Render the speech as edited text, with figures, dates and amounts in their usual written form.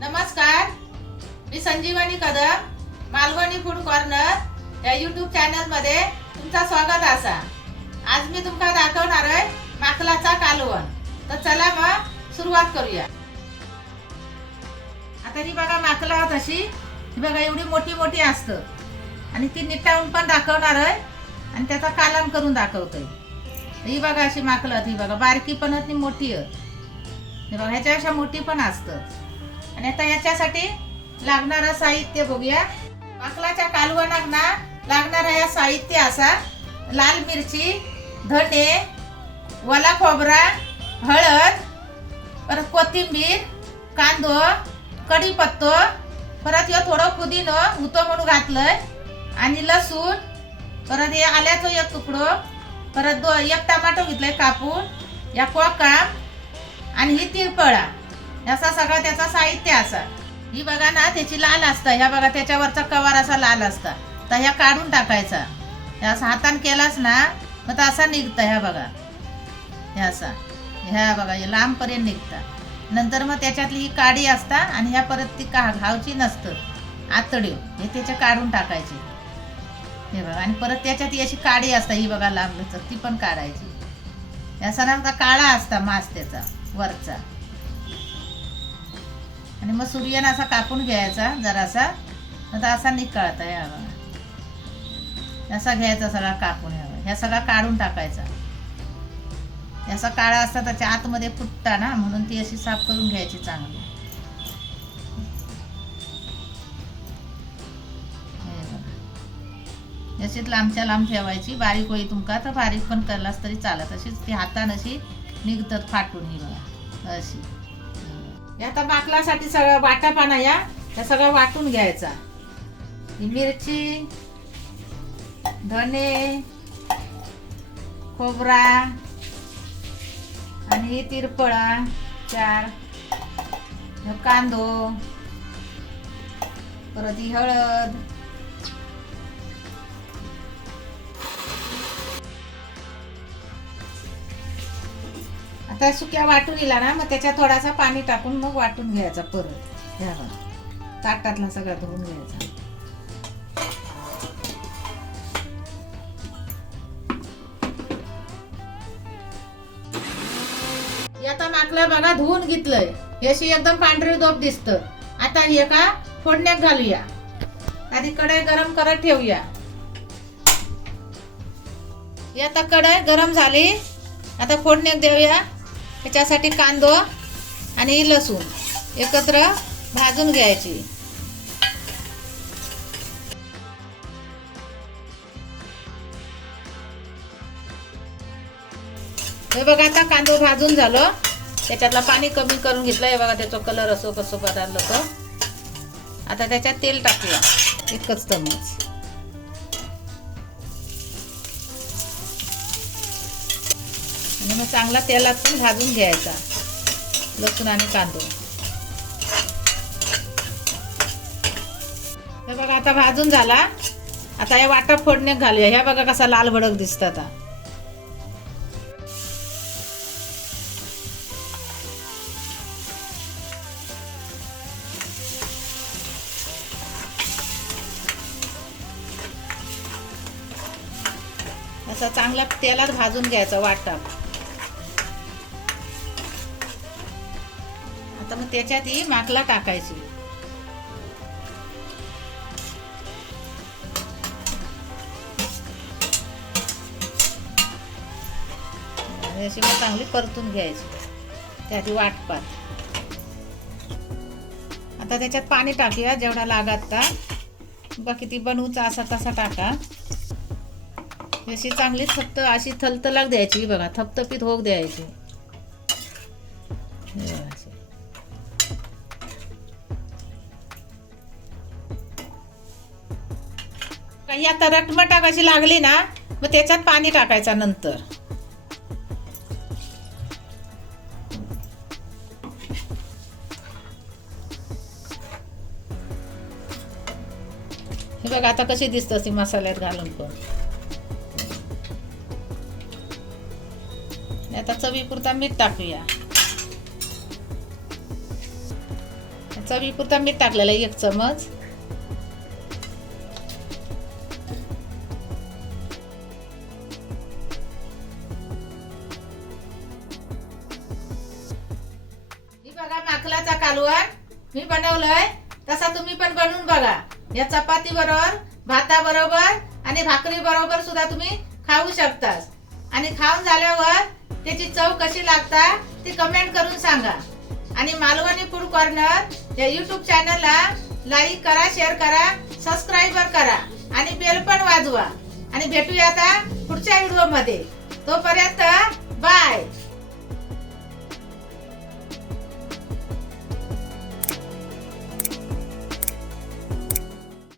नमस्कार, मी संजीवनी Kadam Malvani food corner या YouTube channel मध्ये तुमचं स्वागत असा। आज मी तुम्हाला दाखवणार आहे माकलाचा कालवण। तर चला मग सुरुवात करूया। आता ही बघा माकला तशी ही बघा एवढी मोठी मोठी असतं आणि ती निटावून पण दाखवणार आहे आणि त्याचा कालवण करून दाखवतोय। ही बघा अशी माकला ही बघा बारकी पण होती मोठी आहे। हे बघा ह्याच्यापेक्षा मोठी पण असतं। आणि आता याच्यासाठी लागणारं साहित्य बघूया। माकलाच्या कालवणाक ना लागणारं हे साहित्य असा लाल मिरची, धने, ओला खोबरा, हळद, परत कोथिंबीर, कांदो, कढीपत्तो, परत हे थोडं पुदिनं उतो म्हणून घातलंय आणि लसूण, परत हे आल्याचं एक तुकडो, परत एक टमाटो घेतलाय कापून, या कोकम आणि ही तिरपळा असा सगळा त्याचा साहित्य असा। ही बघा ना त्याची लाल असता, ह्या बघा त्याच्यावरचा कवर असा लाल असता, तर ह्या काढून टाकायचा। ह्या हाताने केलास ना मग तर असा निघतं, ह्या बघा ह्या असा ह्या बघा हे लांब पर्यंत निघता। नंतर मग त्याच्यातली ही काडी असता आणि ह्या परत ती घावची नसतं आतडीव, हे त्याचे काढून टाकायचे हे बघा। आणि परत त्याच्यात ही अशी काडी असता, ही बघा लांब ती पण काढायची। असा ना काळा असता मांस त्याचा वरचा। आणि मग सूर्यन असा कापून घ्यायचा जरासा, मग असा निकाळता या बघा असा घ्यायचा सगळा कापून, ह्या सगळा काढून टाकायचा। असा काळा असता त्याच्या आतमध्ये फुटता ना, म्हणून ती अशी साफ करून घ्यायची चांगली। अशीच लांबच्या लांब ठेवायची, बारीक होई तुमका तर बारीक पण करलास तरी चालत। अशीच ती हातान अशी निघतात फाटून ही बघा अशी। आता माकलासाठी सगळं वाटा पाना या सगळं वाटून घ्यायचा। मिरची, धने, खोबरा आणि तिरपळा 4, कांदो, परत ही हळद, आता सुक्या वाटून दिला ना मग त्याच्यात थोडासा पाणी टाकून मग वाटून घ्यायचा। परत ह्या ताटातला सगळा धुवून घ्यायचा। आता माकला बघा धुवून घेतलंय, याशी एकदम पांढरी धोप दिसत। आता हे का फोडण्यात घालूया। आधी कढई गरम करत ठेवूया। आता कढई गरम झाली, आता फोडण्यात देऊया। त्याच्यासाठी कांदो आणि लसूण एकत्र भाजून घ्यायची। हे बघा आता कांदो भाजून झालं, त्याच्यातला पाणी कमी करून घेतलं। हे बघा त्याचा कलर असो कसं बदललं तो। आता त्याच्यात तेल टाकूया 1 चमच। आणि मग चांगला तेलात पण भाजून घ्यायचा लसूण आणि कांदो। हे बघा आता भाजून झाला। आता हे वाटा फोडण्यात घालूया। ह्या बघा कसा लाल भडक दिसतात। असा चांगला तेलात भाजून घ्यायचा वाटा। आता मग त्याच्यात ही माकला टाकायची। अशी मग चांगली परतून घ्यायची त्यात वाटपात। आता त्याच्यात पाणी टाकूया जेवढा लागत का, बाकी ती बनवूचा असा तसा टाका। अशी चांगली फक्त अशी थलथलाक द्यायची बघा, थपथपीत होऊ द्यायची। काही आता रटमटा कशी लागली ना मग त्याच्यात पाणी टाकायचं नंतर। हे बघा आता कशी दिसतं ती मसाल्यात घालून पण। आता चवीपुरता मीठ टाकूया। चवीपुरता मीठ टाकलेलं आहे 1 चमच. ही बघा माकलाचा कालवण मी बनवलंय, तसा तुम्ही पण बनवून बघा. या चपाती बरोबर, भाता बरोबर आणि भाकरी बरोबर सुद्धा तुम्ही खाऊ शकता. आणि खाऊन झाल्यावर त्याची चव कशी लागता ती कमेंट करून सांगा. आणि मालवणी फूड कॉर्नर या YouTube चॅनलला लाईक करा, शेअर करा, सबस्क्राईब करा आणि बेल पण वाजवा. आणि भेटूया आता पुढच्या व्हिडिओ मध्ये. तोपर्यंत बाय.